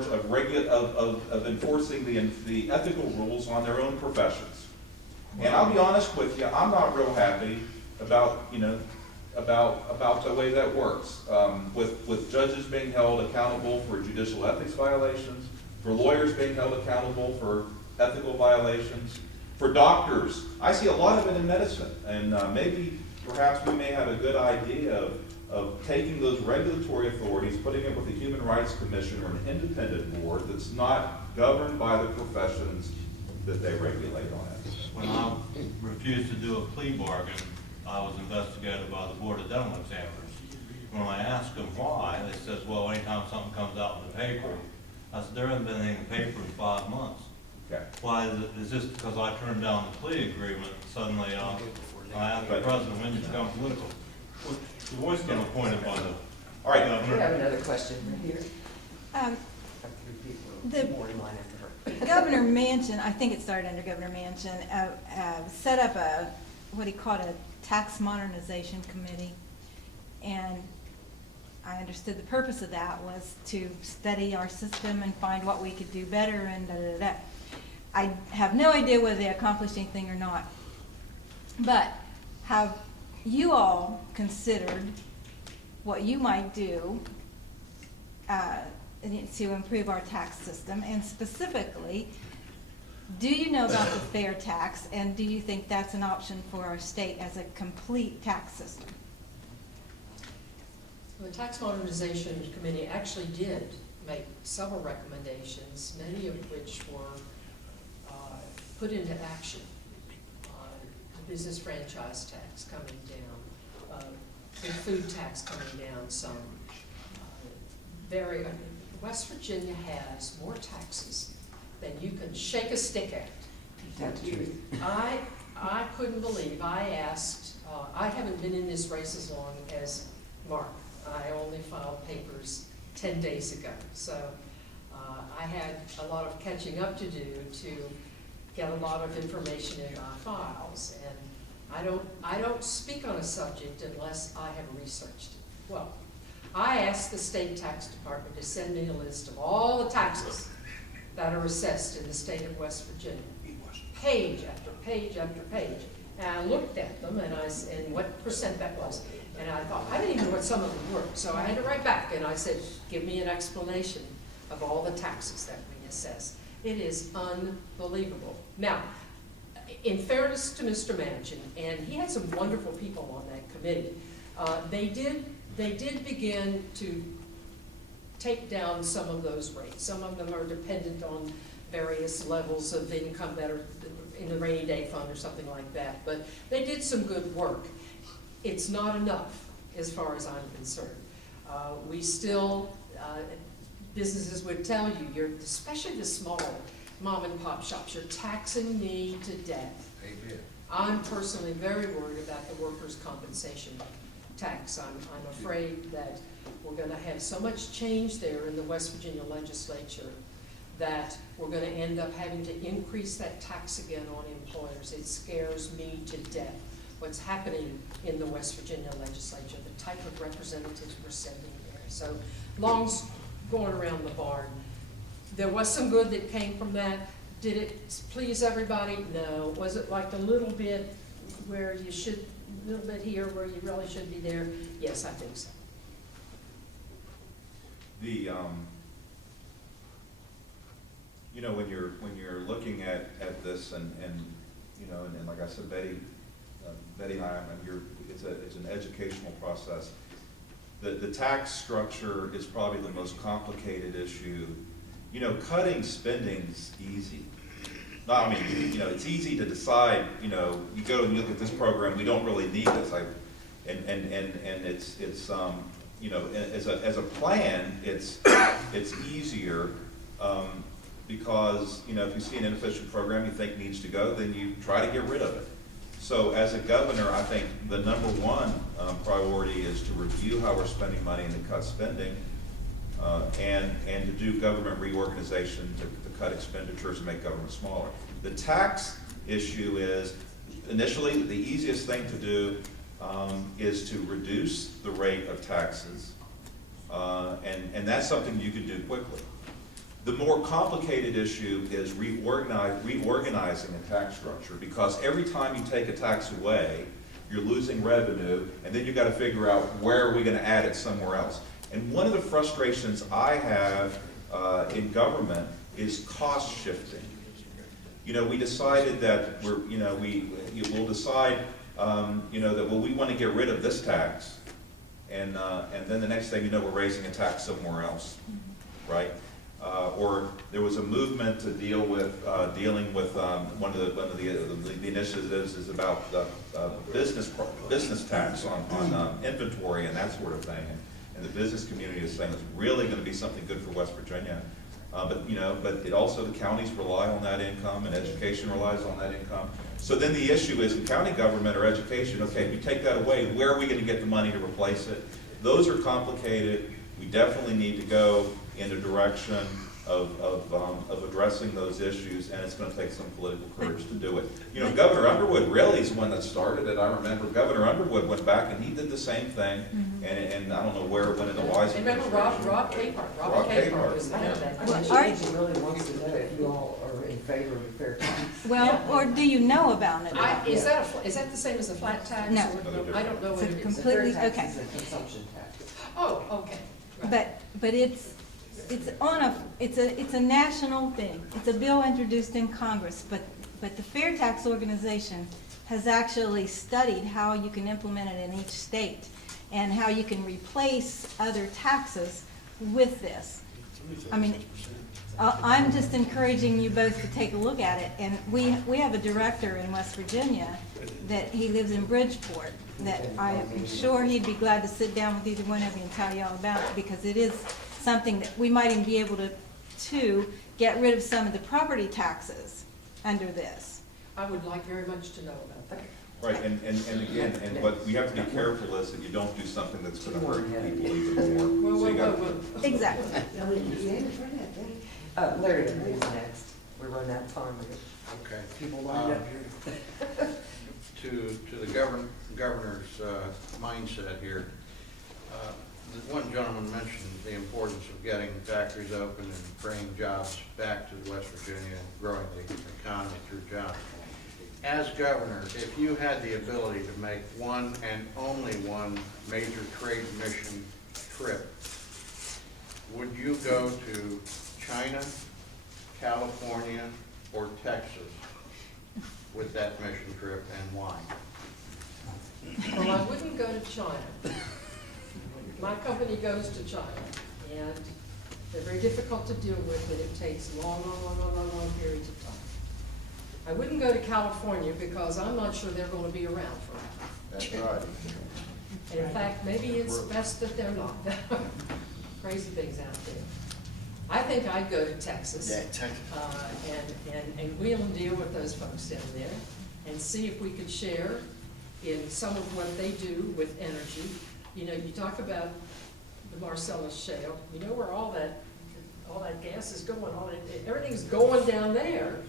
charge of enforcing the ethical rules on their own professions. And I'll be honest with you, I'm not real happy about, about the way that works. With judges being held accountable for judicial ethics violations, for lawyers being held accountable for ethical violations, for doctors. I see a lot of it in medicine, and maybe perhaps we may have a good idea of taking those regulatory authorities, putting it with the Human Rights Commission or an independent board that's not governed by the professions that they regulate on it. When I refused to do a plea bargain, I was investigated by the Board of Dental Examiners. When I asked them why, they said, well, anytime something comes out in the paper, I said, there hasn't been anything in the paper in 5 months. Okay. Why is this because I turned down the plea agreement, suddenly I asked the president, when you become political? The voice got appointed by the All right. We have another question right here. The More in line after her. Governor Manchin, I think it started under Governor Manchin, set up what he called a tax modernization committee. And I understood the purpose of that was to study our system and find what we could do better and da-da-da-da. I have no idea whether they accomplished anything or not. But have you all considered what you might do to improve our tax system? And specifically, do you know about the fair tax, and do you think that's an option for our state as a complete tax system? The Tax Modernization Committee actually did make several recommendations, many of which were put into action. The business franchise tax coming down, the food tax coming down some. West Virginia has more taxes than you can shake a stick at. That's true. I couldn't believe, I asked, I haven't been in this race as long as Mark. I only filed papers 10 days ago. So I had a lot of catching up to do to get a lot of information in my files. And I don't speak on a subject unless I have researched it. Well, I asked the state tax department to send me a list of all the taxes that are assessed in the state of West Virginia. Page after page after page. And I looked at them and what percent that was. And I thought, I didn't even know what some of them were. So I had to write back and I said, give me an explanation of all the taxes that we assess. It is unbelievable. Now, in fairness to Mr. Manchin, and he had some wonderful people on that committee, they did begin to take down some of those rates. Some of them are dependent on various levels of income that are in the rainy day fund or something like that. But they did some good work. It's not enough as far as I'm concerned. We still, businesses would tell you, especially the small mom and pop shops, you're taxing me to death. Amen. I'm personally very worried about the workers' compensation tax. I'm afraid that we're going to have so much change there in the West Virginia legislature that we're going to end up having to increase that tax again on employers. It scares me to death what's happening in the West Virginia legislature, the type of representatives we're sending there. So long's going around the barn. There was some good that came from that. Did it please everybody? No. Was it like a little bit where you should, a little bit here where you really should be there? Yes, I think so. The when you're looking at this and like I said, Betty and I mean, it's an educational process. The tax structure is probably the most complicated issue. Cutting spending's easy. No, I mean, it's easy to decide. You go and you look at this program, we don't really need this. And it's as a plan, it's easier because if you see an inefficient program you think needs to go, then you try to get rid of it. So as a governor, I think the number one priority is to review how we're spending money and to cut spending, and to do government reorganization to cut expenditures and make government smaller. The tax issue is, initially, the easiest thing to do is to reduce the rate of taxes, and that's something you can do quickly. The more complicated issue is reorganizing a tax structure, because every time you take a tax away, you're losing revenue, and then you gotta figure out where are we gonna add it somewhere else. And one of the frustrations I have in government is cost shifting. You know, we decided that we're, you know, we'll decide, you know, that, well, we want to get rid of this tax. And then the next thing you know, we're raising a tax somewhere else, right? Or there was a movement to deal with, dealing with, one of the initiatives is about the business tax on inventory and that sort of thing. And the business community is saying it's really going to be something good for West Virginia. But it also, the counties rely on that income, and education relies on that income. So then the issue is, in county government or education, okay, if you take that away, where are we gonna get the money to replace it? Those are complicated. We definitely need to go in the direction of addressing those issues, and it's gonna take some political courage to do it. You know, Governor Underwood really is the one that started it. I remember Governor Underwood went back and he did the same thing, and I don't know where it went in the Wise And remember Rob Capehart? Rob Capehart was the head of that. Well, Aren't- Angie really wants to know if you all are in favor of a fair tax. Well, or do you know about it? Is that the same as a flat tax? No. Or- I don't know what It's a it is. Completely- The fair okay. tax is a consumption tax. Oh, okay. Right. But it's a national thing. It's a bill introduced in Congress, but the Fair Tax Organization has actually studied how you can implement it in each state and how you can replace other taxes with this. I mean, I'm just encouraging you both to take a look at it, and we have a director in West Virginia that he lives in Bridgeport, that I am sure he'd be glad to sit down with either one of you and tell you all about it, because it is something that we might even be able to get rid of some of the property taxes under this. I would like very much to know about that. Right, and again, and what we have to be careful is that you don't do something that's gonna hurt people even more. So you gotta- Exactly. Larry, who's next? We're running out of time. We got Okay. people lined up here. To the governor's mindset here, one gentleman mentioned the importance of getting factories open and bringing jobs back to West Virginia and growing the economy through jobs. As governor, if you had the ability to make one and only one major trade mission trip, would you go to China, California, or Texas with that mission trip, and why? Well, I wouldn't go to China. My company goes to China, and they're very difficult to deal with, and it takes long periods of time. I wouldn't go to California because I'm not sure they're going to be around forever. That's right. And in fact, maybe it's best that they're not. Crazy things out there. I think I'd go to Texas. And wheel and deal with those folks down there and see if we could share in some of what they do with energy. You know, you talk about the Marcellus Shale, you know where all that gas is going on, everything's going down there.